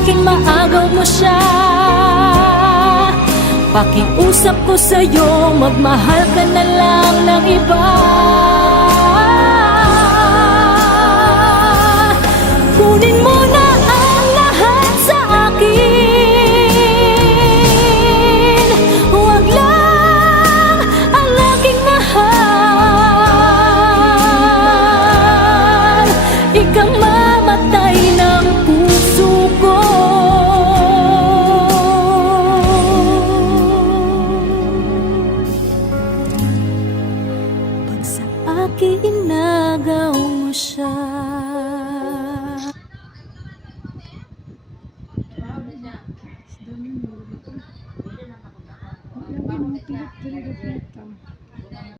aking maagaw mo siya. Pakiusap ko sa'yo, magmahal ka na lang ng iba. Kunin mo na ang lahat sa akin, huwag lang ang aking mahal. Ikang mamatay ng puso ko. Pag sa akin inagaw mo siya. Lagi ng pilit talaga kita.